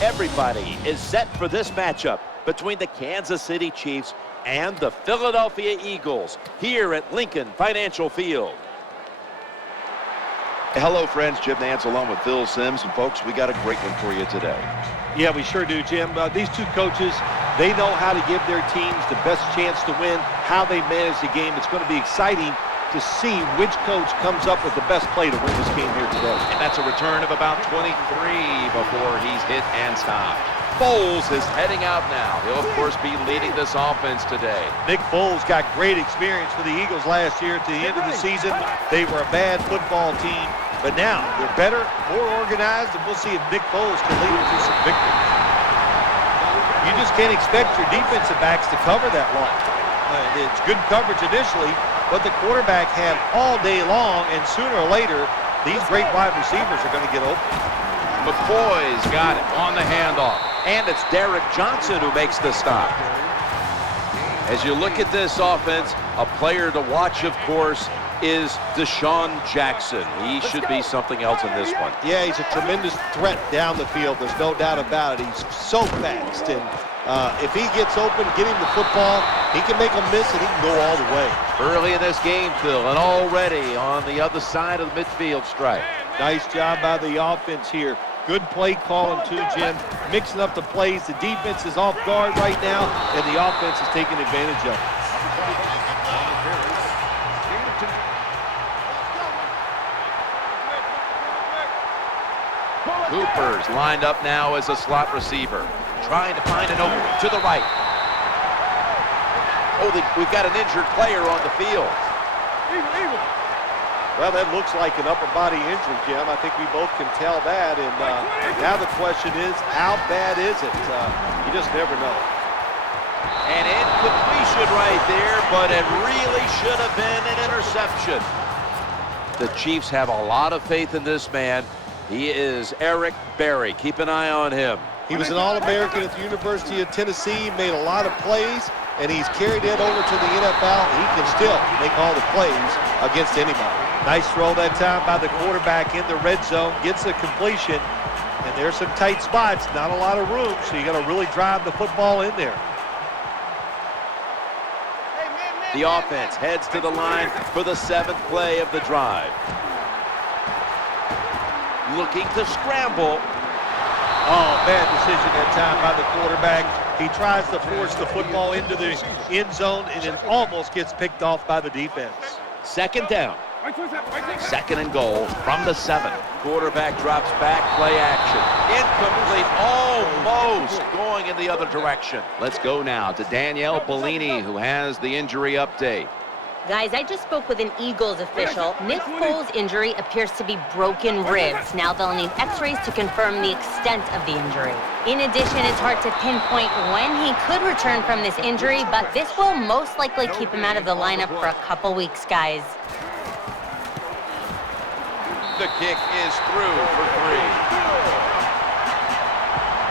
Everybody is set for this matchup between the Kansas City Chiefs and the Philadelphia Eagles here at Lincoln Financial Field. Hello, friends. Jim Nance along with Phil Simms. And, folks, we got a great one for you today. Yeah, we sure do, Jim. These two coaches, they know how to give their teams the best chance to win, how they manage the game. It's going to be exciting to see which coach comes up with the best play to win this game here today. And that's a return of about 23 before he's hit and stopped. Foles is heading out now. He'll, of course, be leading this offense today. Nick Foles got great experience for the Eagles last year. At the end of the season, they were a bad football team, but now they're better, more organized, and we'll see if Nick Foles can lead them to some victories. You just can't expect your defensive backs to cover that long. It's good coverage initially, but the quarterback had all day long, and sooner or later, these great wide receivers are going to get open. McCoy's got it on the handoff. And it's Derek Johnson who makes the stop. As you look at this offense, a player to watch, of course, is Deshaun Jackson. He should be something else in this one. Yeah, he's a tremendous threat down the field. There's no doubt about it. He's so fast, and if he gets open, get him the football, he can make a miss, and he can go all the way. Early in this game, Phil, and already on the other side of the midfield stripe. Nice job by the offense here. Good play calling too, Jim. Mixing up the plays. The defense is off guard right now, and the offense is taking advantage of it. Cooper's lined up now as a slot receiver, trying to find an opening to the right. Oh, we've got an injured player on the field. Well, that looks like an upper body injury, Jim. I think we both can tell that. And now the question is, how bad is it? You just never know. An incompletion right there, but it really should have been an interception. The Chiefs have a lot of faith in this man. He is Eric Berry. Keep an eye on him. He was an All-American at the University of Tennessee, made a lot of plays, and he's carried it over to the NFL. He can still make all the plays against anybody. Nice throw that time by the quarterback in the red zone. Gets a completion, and there's some tight spots. Not a lot of room, so you got to really drive the football in there. The offense heads to the line for the 7th play of the drive. Looking to scramble. Oh, bad decision that time by the quarterback. He tries to force the football into the end zone, and it almost gets picked off by the defense. 2nd down. 2nd and goal from the 7. Quarterback drops back, play action. Incomplete, almost going in the other direction. Let's go now to Danielle Bellini, who has the injury update. Guys, I just spoke with an Eagles official. Nick Foles' injury appears to be broken ribs. Now they'll need x-rays to confirm the extent of the injury. In addition, it's hard to pinpoint when he could return from this injury, but this will most likely keep him out of the lineup for a couple weeks, guys. The kick is through for 3.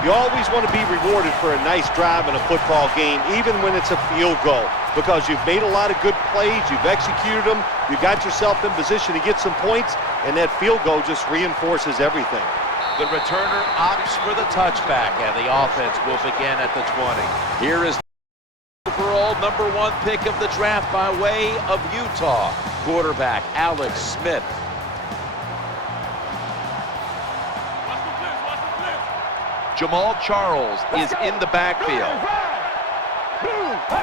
You always want to be rewarded for a nice drive in a football game, even when it's a field goal, because you've made a lot of good plays, you've executed them, you got yourself in position to get some points, and that field goal just reinforces everything. The returner opts for the touchback, and the offense will begin at the 20. Here is the overall #1 pick of the draft by way of Utah, quarterback Alex Smith. Jamal Charles is in the backfield.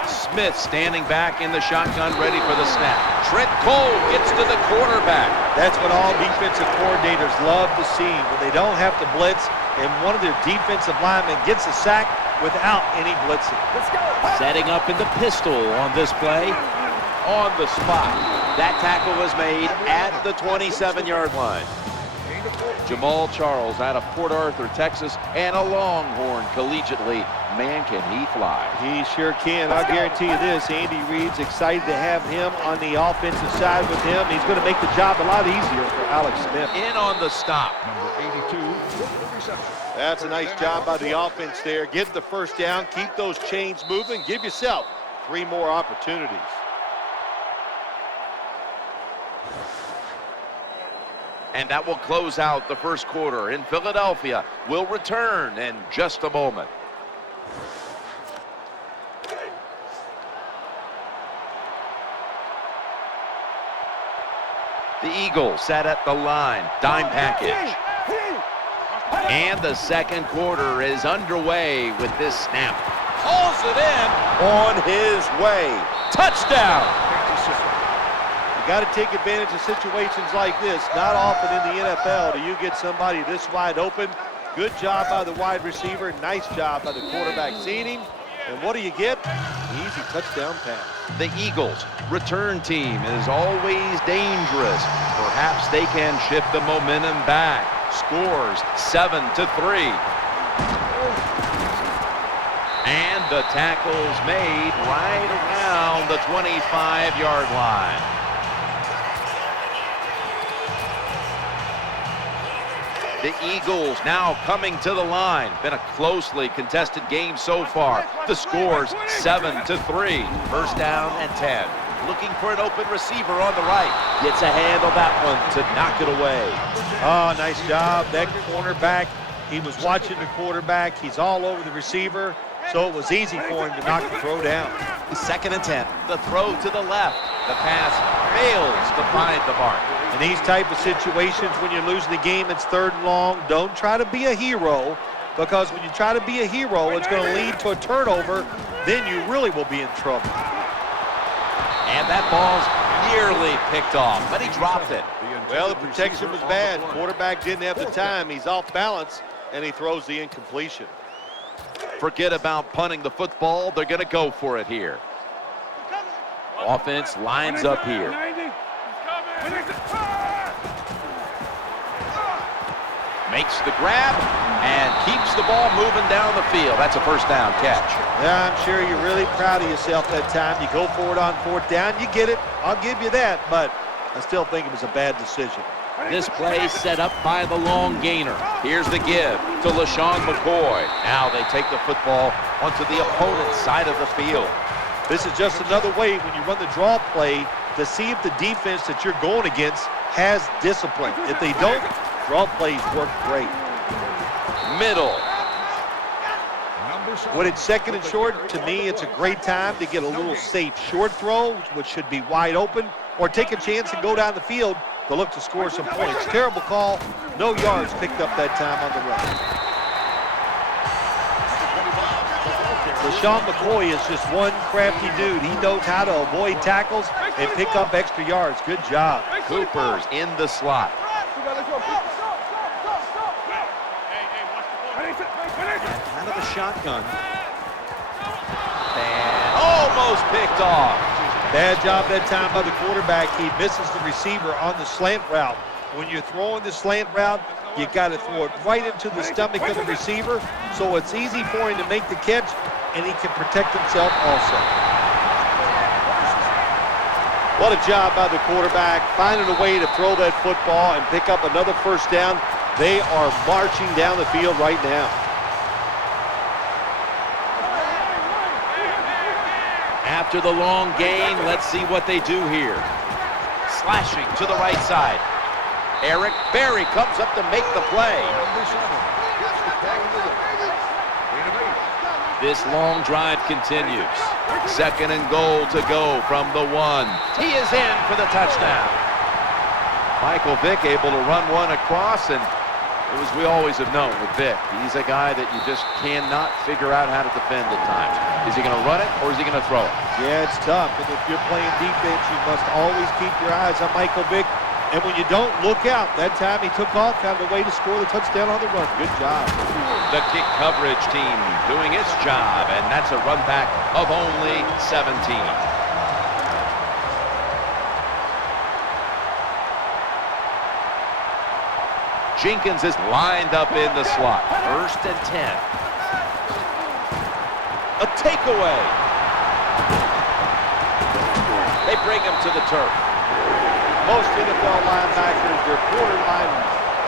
Smith standing back in the shotgun, ready for the snap. Trent Cole gets to the quarterback. That's what all defensive coordinators love to see, when they don't have to blitz and one of their defensive linemen gets a sack without any blitzing. Let's go. Setting up in the pistol on this play. On the spot. That tackle was made at the 27-yard line. Jamal Charles out of Port Arthur, Texas, and a Longhorn collegiately. Man, can he fly. He sure can. I'll guarantee you this. Andy Reid's excited to have him on the offensive side with him. He's going to make the job a lot easier for Alex Smith. In on the stop. Number 82, reception. That's a nice job by the offense there. Get the first down, keep those chains moving, give yourself 3 more opportunities. And that will close out the first quarter. In Philadelphia will return in just a moment. The Eagles set at the line. Dime package. And the second quarter is underway with this snap. Hauls it in on his way. Touchdown. You got to take advantage of situations like this. Not often in the NFL do you get somebody this wide open. Good job by the wide receiver. Nice job by the quarterback seeing him. And what do you get? An easy touchdown pass. The Eagles' return team is always dangerous. Perhaps they can shift the momentum back. Scores 7-3. And the tackle's made right around the 25-yard line. The Eagles now coming to the line. Been a closely contested game so far. The score's 7-3. First down and 10. Looking for an open receiver on the right. Gets a hand on that one to knock it away. Oh, nice job. That cornerback, he was watching the quarterback. He's all over the receiver, so it was easy for him to knock the throw down. Second and 10. The throw to the left. The pass fails to find the mark. In these type of situations, when you're losing the game, it's 3rd and long. Don't try to be a hero, because when you try to be a hero, it's going to lead to a turnover. Then you really will be in trouble. And that ball's nearly picked off, but he dropped it. Well, the protection was bad. Quarterback didn't have the time. He's off balance, and he throws the incompletion. Forget about punting the football. They're going to go for it here. Offense lines up here. Makes the grab and keeps the ball moving down the field. That's a first down catch. Yeah, I'm sure you're really proud of yourself that time. You go for it on 4th down. You get it. I'll give you that, but I still think it was a bad decision. This play set up by the long gainer. Here's the give to LaShawn McCoy. Now they take the football onto the opponent's side of the field. This is just another way when you run the draw play to see if the defense that you're going against has discipline. If they don't, draw plays work great. Middle. When it's 2nd and short, to me, it's a great time to get a little safe short throw, which should be wide open, or take a chance and go down the field to look to score some points. Terrible call. No yards picked up that time on the run. LaShawn McCoy is just one crafty dude. He knows how to avoid tackles and pick up extra yards. Good job. Cooper's in the slot. Out of the shotgun. And almost picked off. Bad job that time by the quarterback. He misses the receiver on the slant route. When you're throwing the slant route, you got to throw it right into the stomach of the receiver, so it's easy for him to make the catch, and he can protect himself also. What a job by the quarterback, finding a way to throw that football and pick up another first down. They are marching down the field right now. After the long gain, let's see what they do here. Slashing to the right side. Eric Berry comes up to make the play. This long drive continues. 2nd and goal to go from the 1. He is in for the touchdown. Michael Vick able to run one across, and it was we always have known with Vick. He's a guy that you just cannot figure out how to defend at times. Is he going to run it or is he going to throw it? Yeah, it's tough. And if you're playing defense, you must always keep your eyes on Michael Vick. And when you don't look out, that time he took off, found a way to score the touchdown on the run. Good job. The kick coverage team doing its job, and that's a run back of only 17. Jenkins is lined up in the slot. 1st and 10. A takeaway. They bring him to the turf. Most NFL linebackers, their borderline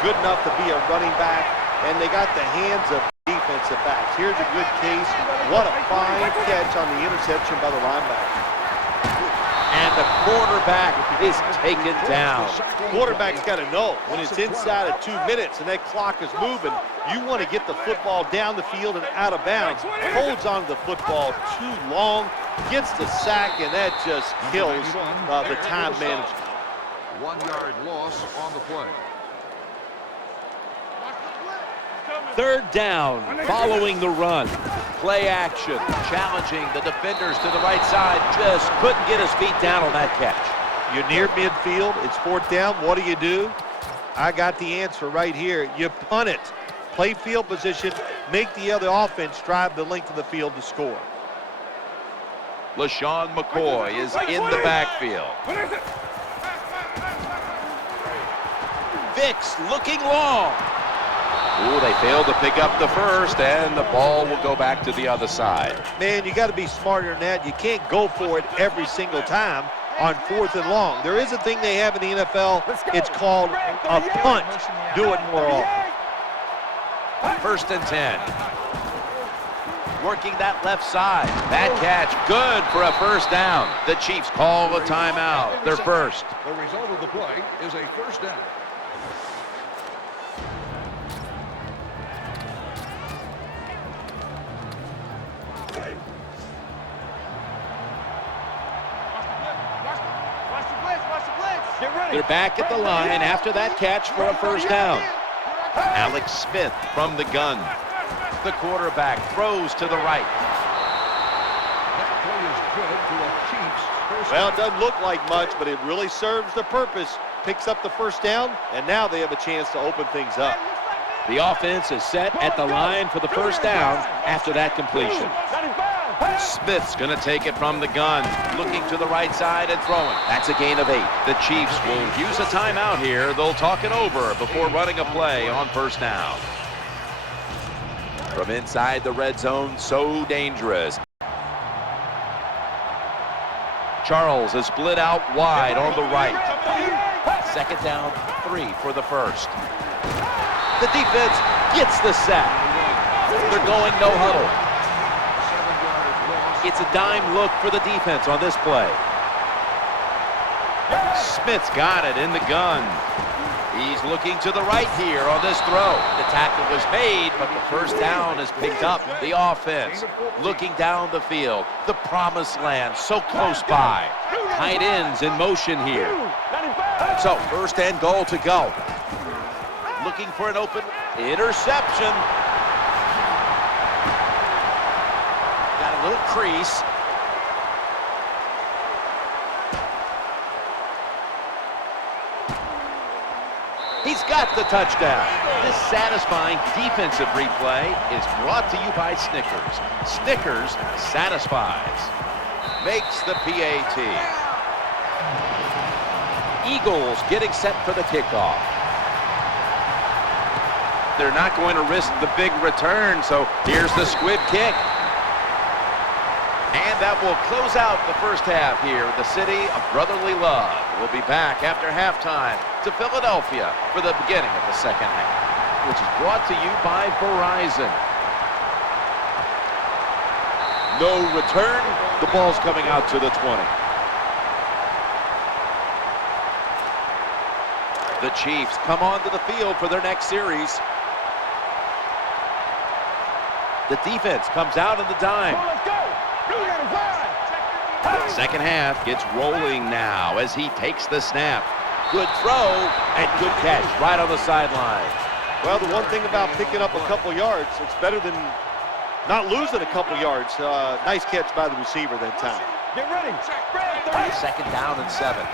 good enough to be a running back, and they got the hands of defensive backs. Here's a good case. What a fine catch on the interception by the linebacker. And the quarterback is taken down. Quarterback's got to know when it's inside of 2 minutes and that clock is moving, you want to get the football down the field and out of bounds. Holds on to the football too long, gets the sack, and that just kills the time management. 1 yard loss on the play. Third down, following the run. Play action, challenging the defenders to the right side. Just couldn't get his feet down on that catch. You're near midfield. It's 4th down. What do? I got the answer right here. You punt it. Play field position. Make the other offense drive the length of the field to score. LaShawn McCoy is in the backfield. Vicks looking long. Ooh, they failed to pick up the first, and the ball will go back to the other side. Man, you got to be smarter than that. You can't go for it every single time on 4th and long. There is a thing they have in the NFL. It's called a punt. Do it more often. 1st and 10. Working that left side. That catch, good for a first down. The Chiefs call a timeout. Their first. The result of the play is a first down. They're back at the line after that catch for a first down. Alex Smith from the gun. The quarterback throws to the right. That play is good for a Chiefs first Well, down. it doesn't look like much, but it really serves the purpose. Picks up the first down, and now they have a chance to open things up. The offense is set at the line for the first down after that completion. Smith's going to take it from the gun. Looking to the right side and throwing. That's a gain of 8. The Chiefs will use a timeout here. They'll talk it over before running a play on first down. From inside the red zone, so dangerous. Charles is split out wide on the right. 2nd down, 3 for the first. The defense gets the sack. They're going no huddle. It's a dime look for the defense on this play. Smith's got it in the gun. He's looking to the right here on this throw. The tackle was made, but the first down is picked up. The offense looking down the field. The promised land so close by. Tight ends in motion here. So 1st and goal to go. Looking for an open interception. Got a little crease. He's got the touchdown. This satisfying defensive replay is brought to you by Snickers. Snickers satisfies. Makes the PAT. Eagles getting set for the kickoff. They're not going to risk the big return, so here's the squib kick. And that will close out the first half here in the city of brotherly love. We'll be back after halftime to Philadelphia for the beginning of the second half, which is brought to you by Verizon. No return. The ball's coming out to the 20. The Chiefs come onto the field for their next series. The defense comes out in the dime. Second half gets rolling now as he takes the snap. Good throw and good catch right on the sideline. Well, the one thing about picking up a couple yards, it's better than not losing a couple yards. Nice catch by the receiver that time. Get ready. 2nd down and 7.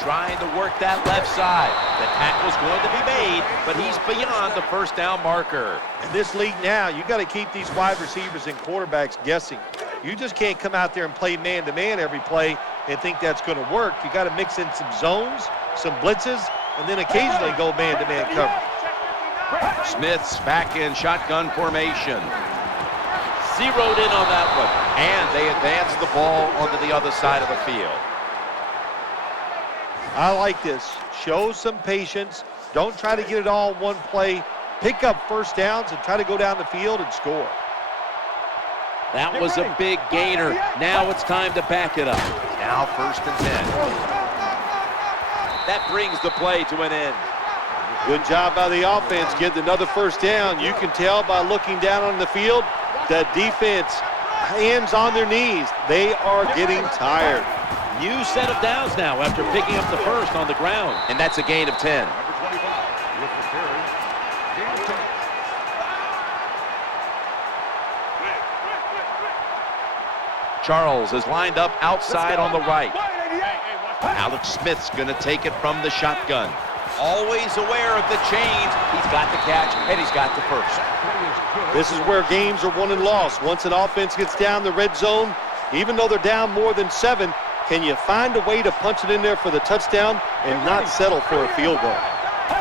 Trying to work that left side. The tackle's going to be made, but he's beyond the first down marker. In this league now, you got to keep these wide receivers and quarterbacks guessing. You just can't come out there and play man-to-man every play and think that's going to work. You got to mix in some zones, some blitzes, and then occasionally go man-to-man coverage. Smith's back in shotgun formation. Zeroed in on that one. And they advance the ball onto the other side of the field. I like this. Show some patience. Don't try to get it all in one play. Pick up first downs and try to go down the field and score. That was a big gainer. Now it's time to back it up. Now 1st and 10. That brings the play to an end. Good job by the offense getting another 1st down. You can tell by looking down on the field that defense, hands on their knees. They are getting tired. New set of downs now after picking up the 1st on the ground. And that's a gain of 10. Number 25 with the carry. Gain of 10. Charles is lined up outside on the right. Alex Smith's going to take it from the shotgun. Always aware of the chains. He's got the catch, and he's got the 1st. This is where games are won and lost. Once an offense gets down the red zone, even though they're down more than 7, can you find a way to punch it in there for the touchdown and not settle for a field goal?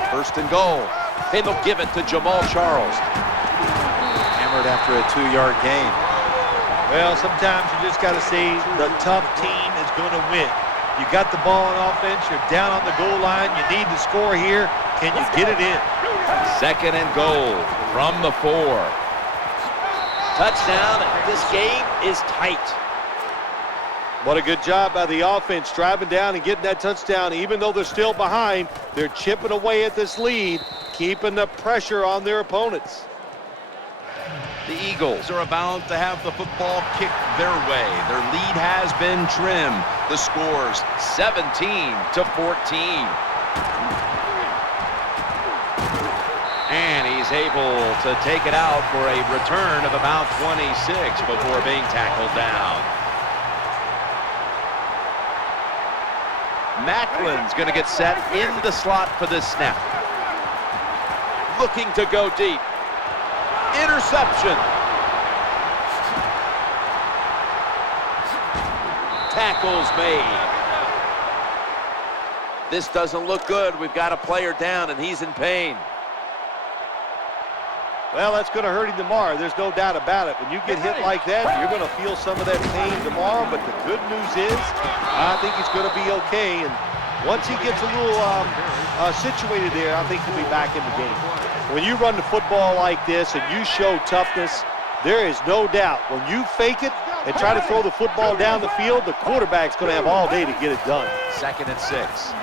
1st and goal. And they'll give it to Jamal Charles. Hammered after a 2-yard gain. Well, sometimes you just got to say the tough team is going to win. You got the ball on offense, you're down on the goal line, you need to score here. Can you get it in? 2nd and goal from the 4. Touchdown. This game is tight. What a good job by the offense driving down and getting that touchdown. Even though they're still behind, they're chipping away at this lead, keeping the pressure on their opponents. The Eagles are about to have the football kicked their way. Their lead has been trimmed. The score's 17-14. And he's able to take it out for a return of about 26 before being tackled down. Macklin's going to get set in the slot for this snap. Looking to go deep. Interception. Tackles made. This doesn't look good. We've got a player down, and he's in pain. Well, that's going to hurt him tomorrow. There's no doubt about it. When you get hit like that, you're going to feel some of that pain tomorrow. But the good news is, I think he's going to be okay. And once he gets a little situated there, I think he'll be back in the game. When you run the football like this and you show toughness, there is no doubt. When you fake it and try to throw the football down the field, the quarterback's going to have all day to get it done. 2nd and 6.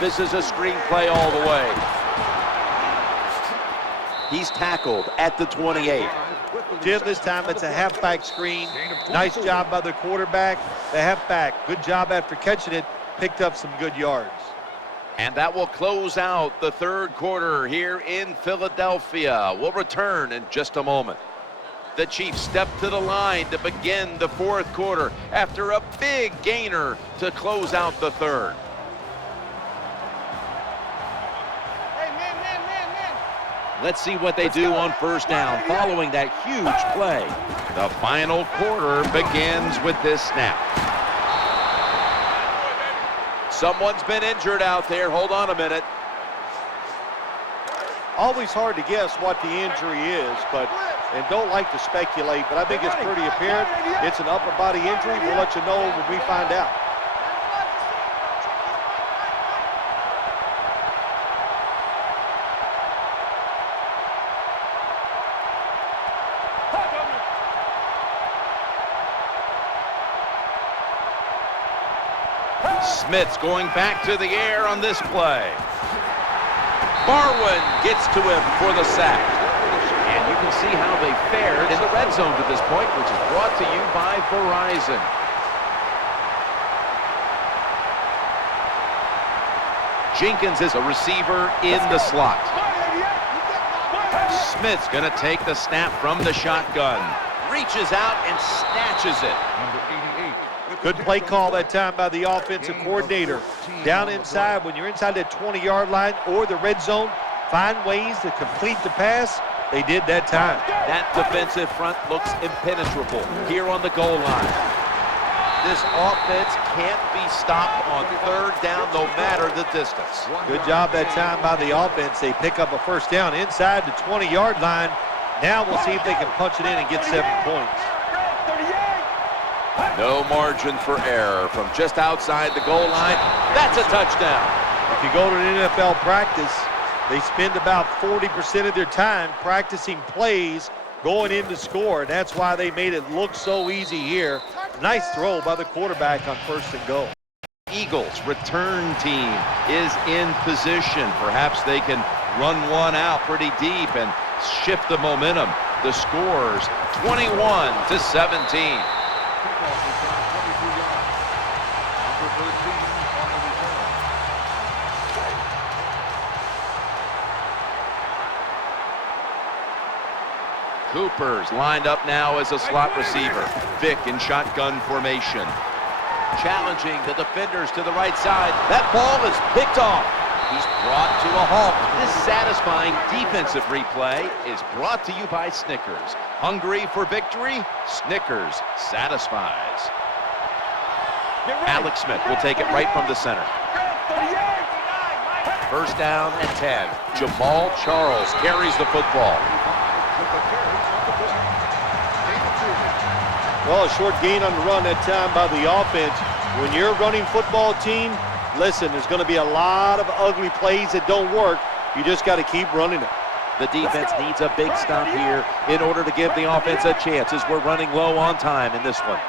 This is a screen play all the way. He's tackled at the 28. Jim, this time it's a halfback screen. Nice job by the quarterback. The halfback, good job after catching it, picked up some good yards. And that will close out the 3rd quarter here in Philadelphia. We'll return in just a moment. The Chiefs step to the line to begin the 4th quarter after a big gainer to close out the 3rd. Let's see what they do on 1st down following that huge play. The final quarter begins with this snap. Someone's been injured out there. Hold on a minute. Always hard to guess what the injury is, and don't like to speculate, but I think it's pretty apparent. It's an upper body injury. We'll let you know when we find out. Smith's going back to the air on this play. Barwin gets to him for the sack. And you can see how they fared in the red zone to this point, which is brought to you by Verizon. Jenkins is a receiver in the slot. Smith's going to take the snap from the shotgun. Reaches out and snatches it. Number 88. Good play call that time by the offensive coordinator. Down inside, when you're inside that 20-yard line or the red zone, find ways to complete the pass. They did that time. That defensive front looks impenetrable here on the goal line. This offense can't be stopped on 3rd down no matter the distance. Good job that time by the offense. They pick up a 1st down inside the 20-yard line. Now we'll see if they can punch it in and get 7 points. No margin for error from just outside the goal line. That's a touchdown. If you go to an NFL practice, they spend about 40% of their time practicing plays going in to score. And that's why they made it look so easy here. Nice throw by the quarterback on 1st and goal. Eagles return team is in position. Perhaps they can run one out pretty deep and shift the momentum. The scores 21-17. Kickoff return, 22 yards. Number 13 on the return. Cooper's lined up now as a slot receiver. Vick in shotgun formation. Challenging the defenders to the right side. That ball is picked off. He's brought to a halt. This satisfying defensive replay is brought to you by Snickers. Hungry for victory? Snickers satisfies. Alex Smith will take it right from the center. 1st down and 10. Jamal Charles carries the football. With the carry from the book. Gain of 2. Well, a short gain on the run that time by the offense. When you're a running football team, listen, there's going to be a lot of ugly plays that don't work. You just got to keep running it. The defense needs a big stop here in order to give the offense a chance as we're running low on time in this one.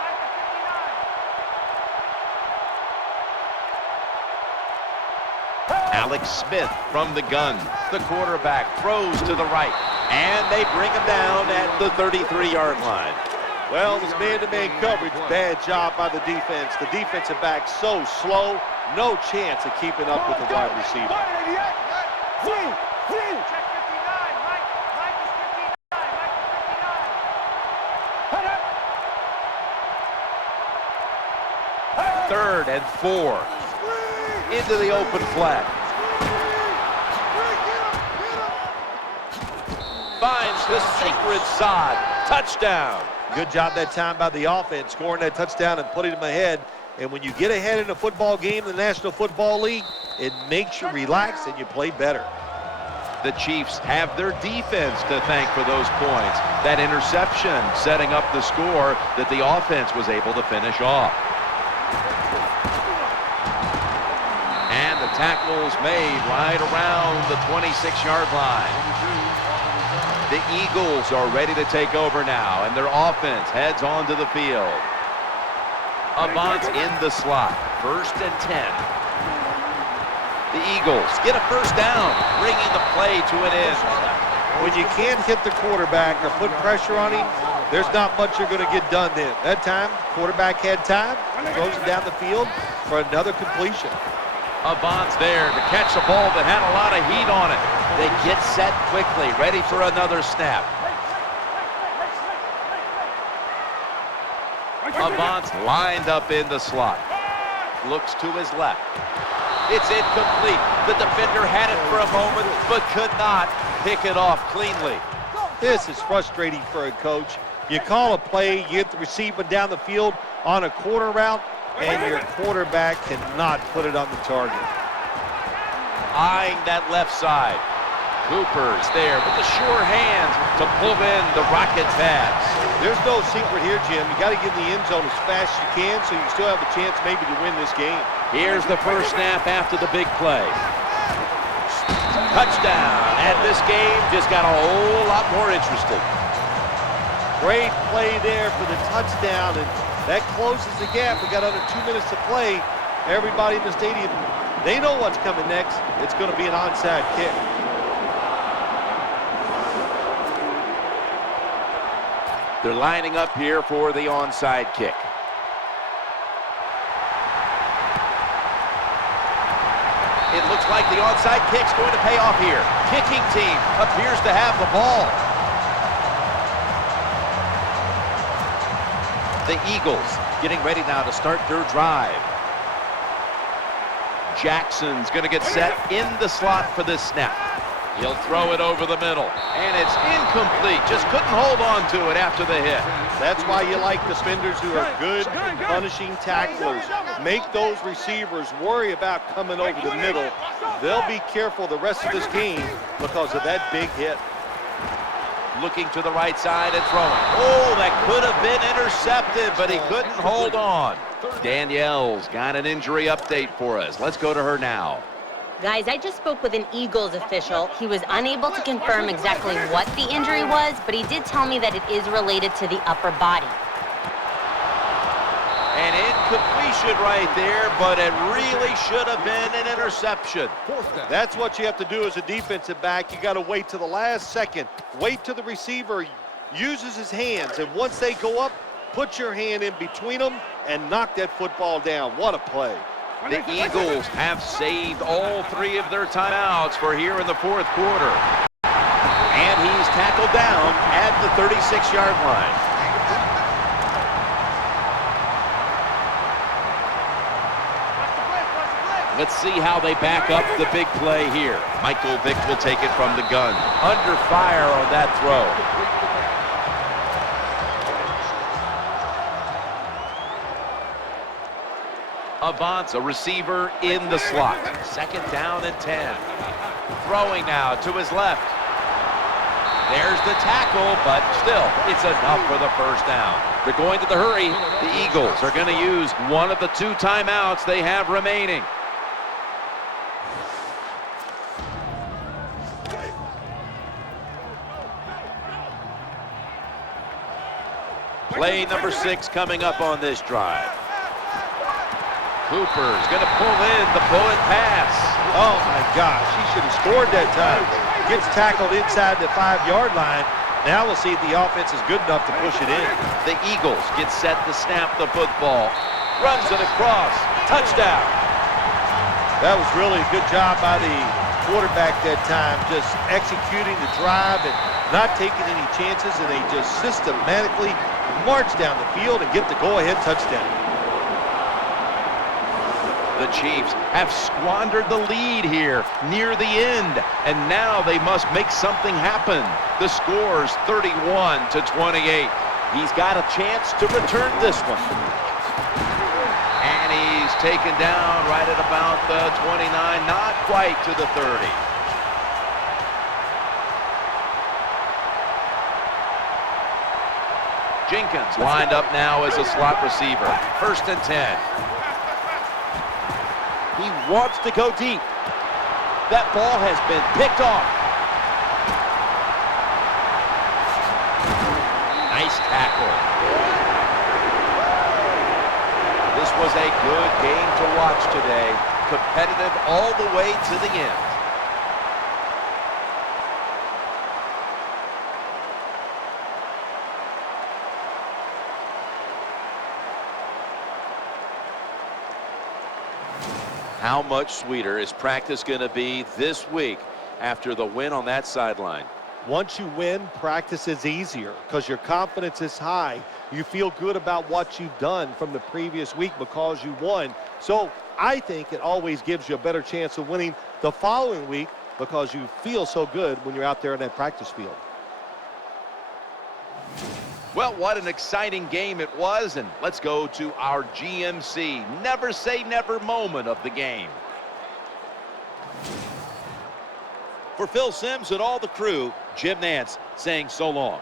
Alex Smith from the gun. The quarterback throws to the right. And they bring him down at the 33-yard line. Well, this man-to-man coverage, bad job by the defense. The defensive back so slow, no chance of keeping up with the wide receiver. Check 59, Mike is 59. 3rd and 4. Into the open flat. Finds the sacred sod. Touchdown. Good job that time by the offense, scoring that touchdown and putting them ahead. And when you get ahead in a football game in the National Football League, it makes you relax and you play better. The Chiefs have their defense to thank for those points. That interception setting up the score that the offense was able to finish off. And the tackle's made right around the 26-yard line. The Eagles are ready to take over now, and their offense heads onto the field. Avant's in the slot. 1st and 10. The Eagles get a 1st down, bringing the play to an end. When you can't hit the quarterback or put pressure on him, there's not much you're going to get done then. That time, quarterback had time, throws it down the field for another completion. Avant's there to catch a ball that had a lot of heat on it. They get set quickly, ready for another snap. Avant's lined up in the slot. Looks to his left. It's incomplete. The defender had it for a moment, but could not pick it off cleanly. This is frustrating for a coach. You call a play, you get the receiver down the field on a quarter route, and your quarterback cannot put it on the target. Eyeing that left side. Cooper's there with the sure hands to pull in the rocket pass. There's no secret here, Jim. You got to get in the end zone as fast as you can so you still have a chance maybe to win this game. Here's the first snap after the big play. Touchdown. And this game just got a whole lot more interesting. Great play there for the touchdown, and that closes the gap. We got under 2 minutes to play. Everybody in the stadium, they know what's coming next. It's going to be an onside kick. They're lining up here for the onside kick. It looks like the onside kick's going to pay off here. Kicking team appears to have the ball. The Eagles getting ready now to start their drive. Jackson's going to get set in the slot for this snap. He'll throw it over the middle, and it's incomplete. Just couldn't hold on to it after the hit. That's why you like defenders who are good punishing tacklers. Make those receivers worry about coming over the middle. They'll be careful the rest of this game because of that big hit. Looking to the right side and throwing. Oh, that could have been intercepted, but he couldn't hold on. Danielle's got an injury update for us. Let's go to her now. Guys, I just spoke with an Eagles official. He was unable to confirm exactly what the injury was, but he did tell me that it is related to the upper body. An incompletion right there, but it really should have been an interception. Fourth down. That's what you have to do as a defensive back. You got to wait to the last second. Wait till the receiver uses his hands, and once they go up, put your hand in between them and knock that football down. What a play. The Eagles have saved all 3 of their timeouts for here in the fourth quarter. And he's tackled down at the 36-yard line. Let's see how they back up the big play here. Michael Vick will take it from the gun. Under fire on that throw. Avance, a receiver in the slot. Second down and 10. Throwing now to his left. There's the tackle, but still, it's enough for the first down. They're going to the hurry. The Eagles are going to use one of the 2 timeouts they have remaining. Play number 6 coming up on this drive. Cooper's going to pull in the bullet pass. Oh, my gosh. He should have scored that time. Gets tackled inside the 5-yard line. Now we'll see if the offense is good enough to push it in. The Eagles get set to snap the football. Runs it across. Touchdown. That was really a good job by the quarterback that time, just executing the drive and not taking any chances, and they just systematically march down the field and get the go-ahead touchdown. The Chiefs have squandered the lead here near the end, and now they must make something happen. The score's 31-28. He's got a chance to return this one. And he's taken down right at about the 29, not quite to the 30. Jenkins lined up now as a slot receiver. First and 10. He wants to go deep. That ball has been picked off. Nice tackle. This was a good game to watch today. Competitive all the way to the end. How much sweeter is practice going to be this week after the win on that sideline? Once you win, practice is easier because your confidence is high. You feel good about what you've done from the previous week because you won. So I think it always gives you a better chance of winning the following week because you feel so good when you're out there in that practice field. Well, what an exciting game it was, and let's go to our GMC never say never moment of the game. For Phil Simms and all the crew, Jim Nantz saying so long.